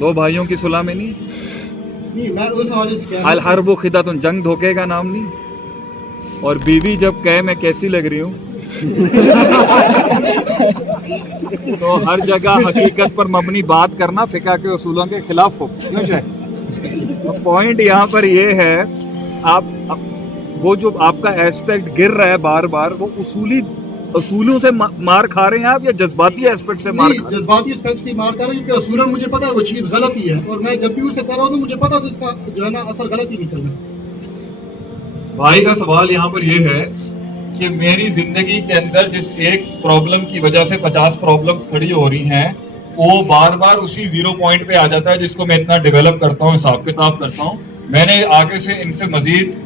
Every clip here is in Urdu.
دو بھائیوں کی صلح میں نہیں. میں اس حوالے سے کہہ رہا ہوں الحرب خدعۃ، جنگ دھوکے کا نام نہیں. اور بیوی جب کہے میں کیسی لگ رہی ہوں تو ہر جگہ حقیقت پر مبنی بات کرنا فقہ کے اصولوں کے خلاف ہو. کیوں شاید پوائنٹ یہاں پر یہ ہے، آپ وہ جو آپ کا ایسپیکٹ گر رہا ہے بار بار، وہ اصولوں سے مار کھا رہے ہیں آپ یا جذباتی ایسپیکٹ سے مار کھا رہے ہیں؟ جذباتی اسپیکٹ سے مار کر رہا ہوں کیونکہ اصولاً مجھے پتا ہے وہ چیز غلط ہی ہے، اور میں جب بھی اسے کر رہا ہوں تو مجھے پتا ہے اس کا جو ہے نا اثر غلط ہی نکل رہا ہے. بھائی کا سوال یہاں پر یہ ہے کہ میری زندگی کے اندر جس ایک پرابلم کی وجہ سے 50 پرابلمز کھڑی ہو رہی ہیں، وہ بار بار اسی 0 پوائنٹ پہ آ جاتا ہے جس کو میں اتنا ڈیولپ کرتا ہوں، حساب کتاب کرتا ہوں. میں نے آگے سے ان سے مزید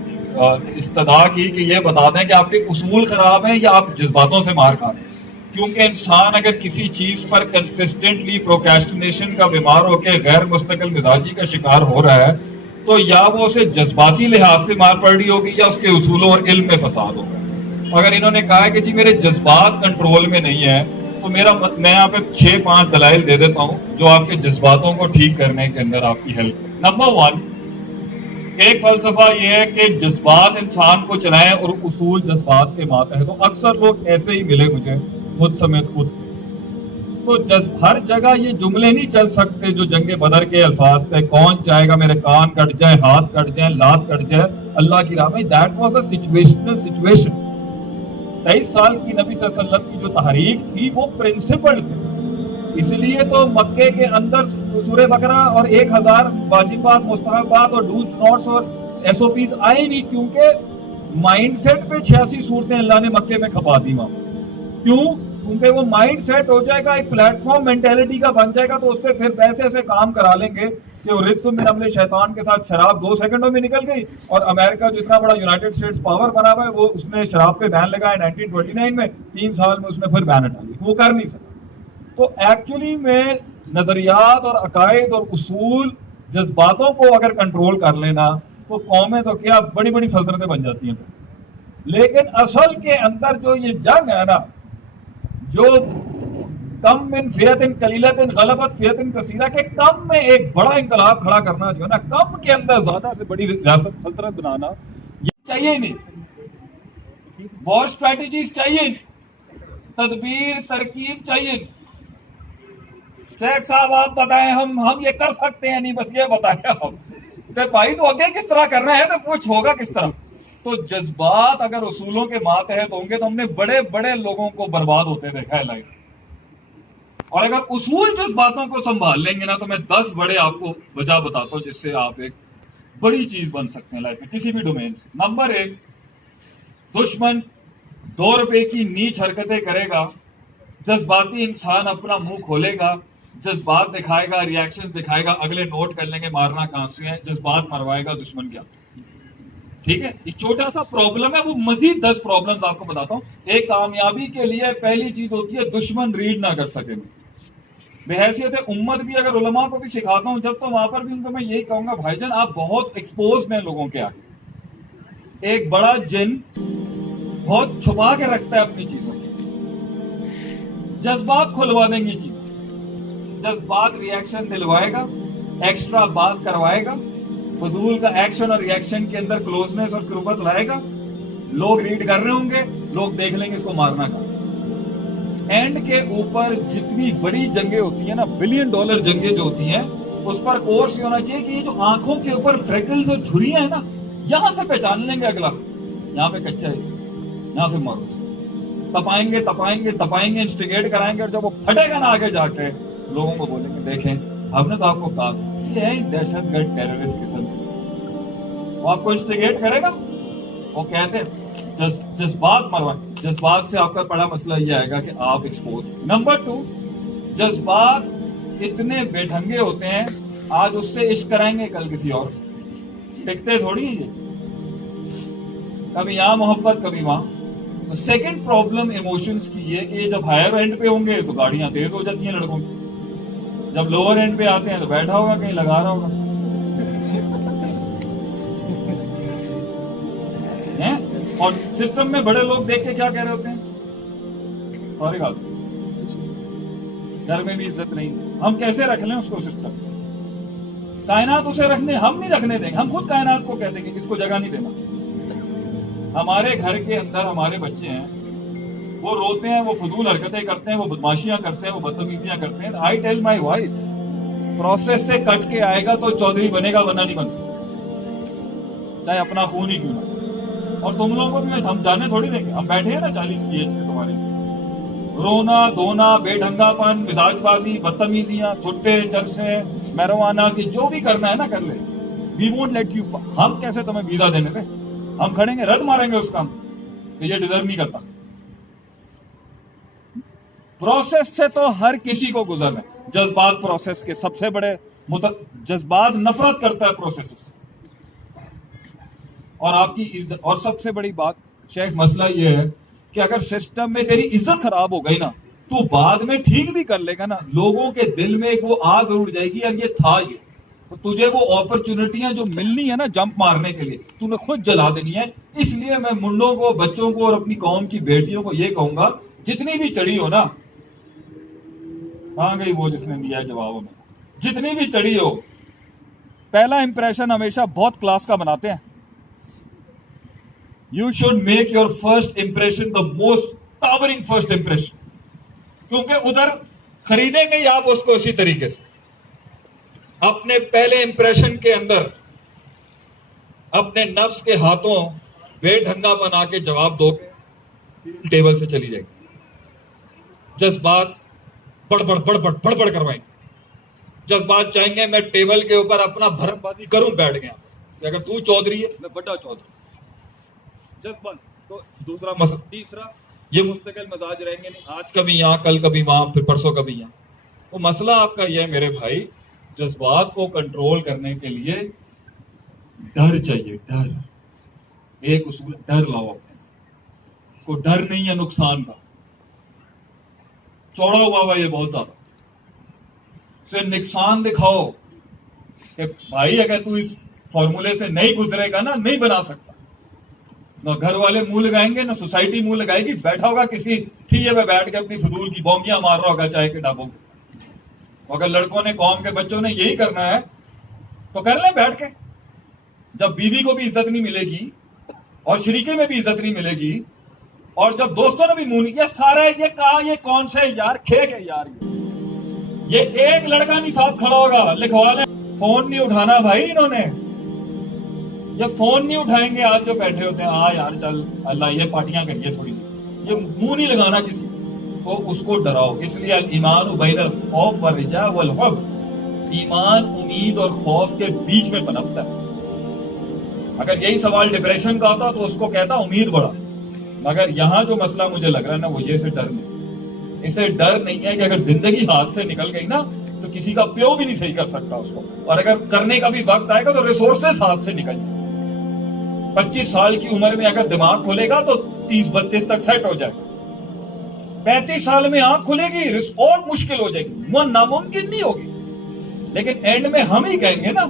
استدعا کی کہ یہ بتا دیں کہ آپ کے اصول خراب ہیں یا آپ جذباتوں سے مار کھا رہے ہیں. کیونکہ انسان اگر کسی چیز پر کنسسٹنٹلی پروکیسٹینیشن کا بیمار ہو کے غیر مستقل مزاجی کا شکار ہو رہا ہے، تو یا وہ اسے جذباتی لحاظ سے مار پڑ رہی ہوگی یا اس کے اصولوں اور علم میں فساد ہوگا. اگر انہوں نے کہا کہ جی میرے جذبات کنٹرول میں نہیں ہے، تو میں یہاں پہ 6-5 دلائل دے دیتا ہوں جو آپ کے جذباتوں کو ٹھیک کرنے کے اندر آپ کی ہیلپ کرے. نمبر 1، ایک فلسفہ یہ ہے کہ جذبات انسان کو چلائیں اور اصول جذبات کے ماتحت. تو اکثر لوگ ایسے ہی ملے مجھے، خود سمیت خود. تو ہر جگہ یہ جملے نہیں چل سکتے جو جنگ بدر کے الفاظ تھے، کون چاہے گا میرے کان کٹ جائے، ہاتھ کٹ جائیں، لات کٹ جائے اللہ کی راہ میں. That was a situational situation. 23 سال کی نبی صلی اللہ علیہ وسلم کی جو تحریک تھی وہ پرنسپل تھی. اس لیے تو مکے کے اندر سورہ بقرہ اور 1000 واجبات، مستحبات اور ڈوز نوٹس اور ایس او پیز آئے نہیں، کیونکہ مائنڈ سیٹ پہ 86 صورتیں اللہ نے مکے میں کھپا دی وہاں. کیوں؟ کیونکہ وہ مائنڈ سیٹ ہو جائے گا، ایک پلیٹ فارم مینٹیلٹی کا بن جائے گا، تو اس سے پھر ویسے ایسے کام کرا لیں گے کہ وہ رجس من عمل شیطان کے ساتھ شراب 2 سیکنڈوں میں نکل گئی. اور امریکہ جو اتنا بڑا یونائٹڈ اسٹیٹس پاور بنا ہوا ہے، وہ اس نے شراب پہ بین لگایا 1929 میں، 3 سال میں اس نے پھر بین ہٹا دی. وہ کر نہیں سکتا. تو ایکچولی میں نظریات اور عقائد اور اصول جذباتوں کو اگر کنٹرول کر لینا تو قومیں تو کیا بڑی بڑی سلطنتیں بن جاتی ہیں. لیکن اصل کے اندر جو یہ جنگ ہے نا، جو کم من فیعۃ قلیلۃ غلبت فیعۃ کثیرہ، کے کم میں ایک بڑا انقلاب کھڑا کرنا جو ہے نا، کم کے اندر زیادہ سے بڑی ریاست سلطنت بنانا، یہ چاہیے ہی نہیں. بہت اسٹریٹجیز چاہیے، تدبیر ترکیب چاہیے. شیخ صاحب آپ بتائیں ہم یہ کر سکتے ہیں نہیں، بس یہ بتائیں ہم تو بھائی تو آگے کس طرح کرنا ہے تو کچھ ہوگا کس طرح. تو جذبات اگر اصولوں کے ماتحت ہوں گے تو ہم نے بڑے بڑے لوگوں کو برباد ہوتے دیکھا ہے لائف. اور اگر اصول جذباتوں کو سنبھال لیں گے نا، تو میں 10 بڑے آپ کو وجہ بتاتا ہوں جس سے آپ ایک بڑی چیز بن سکتے ہیں لائف میں کسی بھی ڈومین سے. نمبر 1، دشمن 2 روپے کی نیچ حرکتیں کرے گا، جذباتی انسان اپنا منہ کھولے گا، جذبات دکھائے گا، ریاکشن دکھائے گا، اگلے نوٹ کر لیں گے مارنا کہاں سے ہے، جذبات مروائے گا دشمن کیا. ٹھیک ہے، ایک چھوٹا سا پرابلم ہے، وہ مزید 10 پرابلمز آپ کو بتاتا ہوں. ایک کامیابی کے لیے پہلی چیز ہوتی ہے دشمن ریڈ نہ کر سکے. بحیثیت امت بھی اگر علماء کو بھی سکھاتا ہوں جب، تو وہاں پر بھی ان کو میں یہی کہوں گا بھائی جان آپ بہت ایکسپوزڈ ہیں لوگوں کے آگے. ایک بڑا جن بہت چھپا کے رکھتا ہے اپنی چیزوں کو. جذبات کھلوا دیں گی چیز، جذبات ریاکشن دلوائے گا، ایکسٹرا بات کروائے گا، فضول کا ایکشن اور ریاکشن کے اندر کلوزنس اور قربت لائے گا. لوگ ریڈ کر رہے ہوں گے، لوگ دیکھ لیں گے اس کو مارنا کہاں. اینڈ کے اوپر جتنی بڑی جنگیں ہوتی ہیں نا، $1 بلین جنگیں جو ہوتی ہیں، اس پر کورس یہ ہونا چاہیے کہ یہ جو آنکھوں کے اوپر فریکلز اور جھریاں ہیں نا، یہاں سے پہچان لیں گے اگلا یہاں پہ کچا ہے، یہاں سے مارو. تپائیں گے تپائیں گے تپائیں گے، انسٹیگیٹ کرائیں گے، اور جب وہ پھٹے گا نا آگے جا کے لوگوں کو بولیں گے دیکھیں ہم نے تو آپ کو کہا یہ ہے دہشت گرد ٹیررسٹ قسم. وہ آپ کو انسٹیگیٹ کرے گا. وہ کہتے ہیں جذبات مروائیں. جذبات سے آپ کا بڑا مسئلہ یہ آئے گا کہ آپ ایکسپوز. نمبر 2، جذبات اتنے بے ڈھنگے ہوتے ہیں، آج اس سے عشق کرائیں گے کل کسی اور سے، ٹکتے تھوڑی ہیں یہ، کبھی یہاں محبت کبھی وہاں. سیکنڈ پرابلم ایموشنز کی یہ کہ جب ہائر اینڈ پہ ہوں گے تو گاڑیاں تیز ہو جاتی ہیں لڑکوں کی، جب لوور اینڈ پہ آتے ہیں تو بیٹھا ہوگا کہیں لگا رہا ہوگا. اور سسٹم میں بڑے لوگ دیکھ کے کیا کہہ رہے ہوتے ہیں، گھر میں بھی عزت نہیں. ہم کیسے رکھ لیں اس کو سسٹم؟ کائنات اسے رکھنے, ہم نہیں رکھنے دیں گے. ہم خود کائنات کو کہہ دیں گے اس کو جگہ نہیں دینا. ہمارے گھر کے اندر ہمارے بچے ہیں, وہ روتے ہیں, وہ فضول حرکتیں کرتے ہیں, وہ بدماشیاں کرتے ہیں, وہ بدتمیزیاں کرتے ہیں. I tell my wife, process سے کٹ کے آئے گا تو چودھری بنے گا, ورنہ نہیں بن سکتا, چاہے اپنا خون ہی کیوں نہ. اور تم لوگوں کو بھی ہم جانے تھوڑی دیں گے. ہم بیٹھے ہیں نا 40 کی ایج میں تمہارے, رونا دھونا, بے ڈھنگا پن, مزاج بازی, بدتمیزیاں, چھٹے چرسے, میروانہ کی جو بھی کرنا ہے نا کر لے. We won't let you. ہم کیسے تمہیں ویزا دینے دیں؟ ہم کھڑیں گے, رد ماریں گے اس کام کہ یہ ڈیزرو نہیں کرتا. پروسیس سے تو ہر کسی کو گزرنا ہے. جذبات پروسیس کے سب سے بڑے جذبات نفرت کرتا ہے پروسیس سے. اور آپ کی عزت, اور سب سے بڑی بات شیخ مسئلہ یہ ہے کہ اگر سسٹم میں تیری عزت خراب ہو گئی نا, تو بعد میں ٹھیک بھی کر لے گا نا, لوگوں کے دل میں ایک وہ آگ ضرور جائے گی, یار یہ تھا, یہ تو تجھے وہ اپرچونٹیاں جو ملنی ہے نا جمپ مارنے کے لیے, تو نے خود جلا دینی ہے. اس لیے میں منڈوں کو, بچوں کو اور اپنی قوم کی بیٹیوں کو یہ کہوں گا, جتنی بھی چڑھی ہو نا, کہاں گئی وہ جس نے دیا جواب میں, جتنی بھی چڑھی ہو, پہلا امپریشن ہمیشہ بہت کلاس کا بناتے ہیں. You should make your first impression the most towering first impression. کیونکہ ادھر خریدیں گے ہی آپ اس کو اسی طریقے سے. اپنے پہلے امپریشن کے اندر اپنے نفس کے ہاتھوں بے ڈھنگا بنا کے جواب دو گے, ٹیبل سے چلی جائے گی. جذبات بڑ بڑ کروائیں گے. جذبات چاہیں گے میں ٹیبل کے اوپر اپنا بھرم بازی کروں, بیٹھ گیا کہ اگر تو چودھری ہے میں بڑا چودھری. جذبات تو دوسرا مسئلہ. تیسرا, یہ مستقل مزاج رہیں گے نہیں, آج کبھی یہاں, کل کبھی وہاں, پھر پرسوں کبھی یہاں. تو مسئلہ آپ کا یہ ہے میرے بھائی, جذبات کو کنٹرول کرنے کے لیے ڈر چاہیے. ڈر, ایک اصول, ڈر لاؤ اپنے کو. ڈر نہیں ہے نقصان کا, چوڑا ہوا ہوا یہ بہت زیادہ. اسے نقصان دکھاؤ کہ بھائی اگر تو اس فارمولے سے نہیں گزرے گا نا, نہیں بنا سکتا. نہ گھر والے منہ لگائیں گے, نہ سوسائٹی منہ لگائے گی. بیٹھا ہوگا کسی ٹھیے پہ بیٹھ کے اپنی فضول کی بونگیاں مار رہا ہوگا چائے کے ڈابوں میں. اگر لڑکوں نے, قوم کے بچوں نے یہی کرنا ہے تو کر لیں بیٹھ کے. جب بیوی کو بھی عزت نہیں ملے گی اور شریکے میں بھی عزت نہیں ملے گی, اور جب دوستوں نے بھی منہ نہیں, یہ سارے یہ کہا یہ کون سے یار کھیک ہے یار, یہ ایک لڑکا نہیں ساتھ کھڑا ہوگا, لکھوا لیں. فون نہیں اٹھانا بھائی انہوں نے, یہ فون نہیں اٹھائیں گے. آج جو بیٹھے ہوتے ہیں, یار چل اللہ یہ پارٹیاں کریے تھوڑی سی, یہ منہ نہیں لگانا کسی کو, اس کو ڈراؤ. اس لیے ایمان بین الخوف والرجاء والحب, ایمان امید اور خوف کے بیچ میں پنپتا ہے. اگر یہی سوال ڈپریشن کا ہوتا تو اس کو کہتا امید بڑھا. مگر یہاں جو مسئلہ مجھے لگ رہا ہے نا, وہ یہ سے ڈر نہیں. اسے ڈر نہیں ہے کہ اگر زندگی ہاتھ سے نکل گئی نا تو کسی کا پیو بھی نہیں صحیح کر سکتا اس کو, اور اگر کرنے کا بھی وقت آئے گا تو ریسورسز ہاتھ سے نکل جائے. 25 سال کی عمر میں اگر دماغ کھلے گا تو 30-32 تک سیٹ ہو جائے گا. 35 سال میں آنکھ کھلے گی اور مشکل ہو جائے گی, وہ ناممکن نہیں ہوگی. لیکن اینڈ میں ہم ہی کہیں گے نا,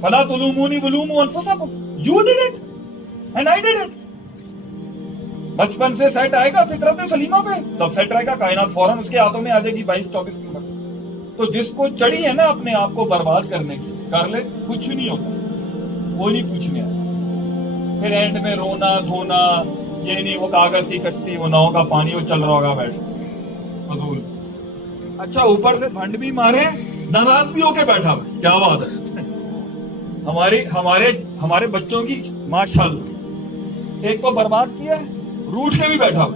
فلا تلومونی ولوموا انفسکم, you did it and I did it. بچپن سے سیٹ آئے گا فطرت سلیمہ پہ, سب سیٹ رہے گا, کائنات فوراً اس کے ہاتھوں میں آ جائے گی 22-24 کی عمر. تو جس کو چڑھی ہے نا اپنے آپ کو برباد کرنے کی, کر لے, کچھ نہیں ہوتا, کوئی نہیں پوچھنے آیا. پھر اینڈ میں رونا دھونا, یہ نہیں وہ کاغذ کی کشتی, وہ ناؤ کا پانی, وہ چل رہا ہوگا بیٹھ فضول. اچھا اوپر سے بھنڈ بھی مارے, ناراض بھی ہو کے بیٹھا, کیا بات ہے. ہمارے بچوں کی ماشاءاللہ ایک کو برباد کیا, روٹ کے بھی بیٹھا.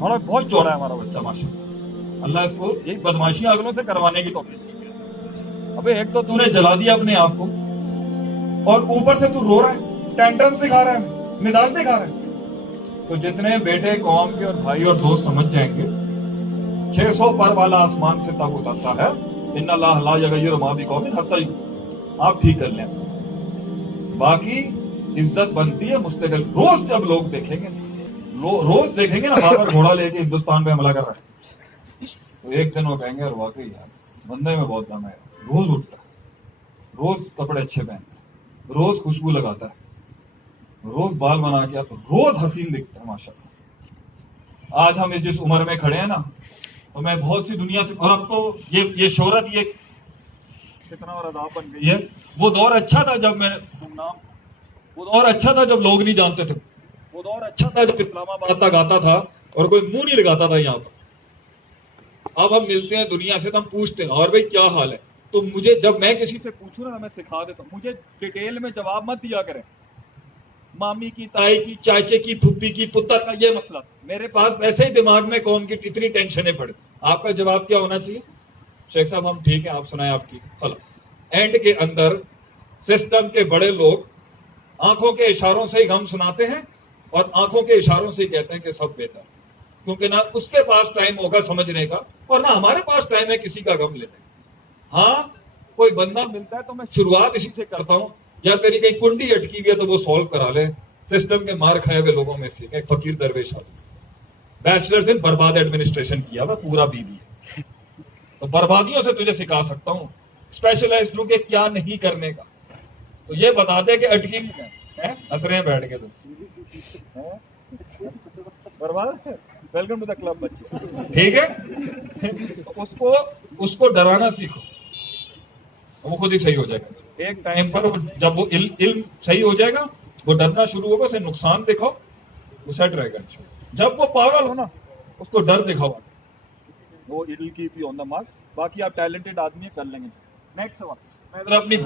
بہت چوڑا ہے ہمارا بچہ ماشاءاللہ, اللہ اس کو یہی بدماشیاں اگلوں سے کروانے کی توفیق. ابے ایک تو نے جلا دیا اپنے آپ کو, اور اوپر سے تو رو رہا ہے, ٹینٹرم دکھا رہا ہے, مزاج دکھا رہا ہے. تو جتنے بیٹے قوم کے اور بھائی اور دوست سمجھ جائیں گے 600 پر والا آسمان سے تب اترتا ہے, ان اللہ لا یغیر ما بقوم حتی, آپ ٹھیک کر لیں. باقی عزت بنتی ہے مستقل. روز جب لوگ دیکھیں گے, روز دیکھیں گے نا بابر گھوڑا لے کے ہندوستان پہ حملہ کر رہا ہے, تو ایک دن وہ کہیں گے واقعی یار بندے میں بہت دم ہے. روز اٹھتا ہے, روز کپڑے اچھے پہنتا ہے, روز خوشبو لگاتا ہے, روز بال بنا کے, تو روز حسین دکھتا ہے ماشاءاللہ. آج ہم جس عمر میں کھڑے ہیں نا, اور میں بہت سی دنیا سے، اور اب تو یہ شہرت یہ کتنا اور عذاب بن گئی ہے. وہ دور اچھا تھا جب میں وہ دور اچھا تھا جب لوگ نہیں جانتے تھے. وہ دور اچھا تھا جب اسلام آباد تک آتا تھا اور کوئی منہ نہیں لگاتا تھا یہاں پر. اب ہم ملتے ہیں دنیا سے تو ہم پوچھتے ہیں اور بھائی کیا حال ہے. تو مجھے جب میں کسی سے پوچھوں نا میں سکھا دیتا ہوں. مجھے ڈیٹیل میں جواب مت دیا کریں. مامی کی، تائی کی، چاچے کی، پھپھی کی، پتر کا یہ مسئلہ. میرے پاس ویسے ہی دماغ میں قوم کی اتنی ٹینشنیں پڑی. آپ کا جواب کیا ہونا چاہیے؟ شیخ صاحب ہم ٹھیک ہیں، آپ سنائیں آپ کی. خلاص اینڈ کے اندر سسٹم کے بڑے لوگ آنکھوں کے اشاروں سے ہی غم سناتے ہیں اور آنکھوں کے اشاروں سے ہی کہتے ہیں کہ سب بہتر، کیونکہ نہ اس کے پاس ٹائم ہوگا سمجھنے کا اور نہ ہمارے پاس ٹائم ہے کسی کا غم لینے کا. ہاں کوئی بندہ ملتا ہے تو میں شروعات اسی سے کرتا ہوں، یا تیری کہیں کنڈی اٹکی ہوئی ہے تو وہ سولو کرا لے. سسٹم کے مار کھائے ہوئے لوگوں میں سے ایک فقیر درویش آدمی، بیچلرز ان برباد ایڈمنسٹریشن کیا ہوا، پورا بی بی ہے. تو بربادیوں سے تجھے سکھا سکتا ہوں، اسپیشلائز لوں کہ کیا نہیں کرنے کا. تو یہ بتا دے کہ اٹکی اثریں بیٹھ کے تو برباد. ویلکم ٹو دا کلب بچے، ٹھیک ہے. اس کو ڈرانا سیکھو، وہ خود ہی صحیح ہو جائے گا. ایک ٹائم پر جب وہ علم صحیح ہو جائے گا، وہ ڈرنا شروع ہوگا. اسے نقصان دکھاؤ، وہ سیٹ رہے گا. جب وہ پاگل ہو نا، اس کو ڈر دکھاؤ، وہ it will keep you on the mark. باقی آپ ٹیلنٹڈ آدمی کر لیں گے. نیکسٹ سوال. میں ادھر اپنی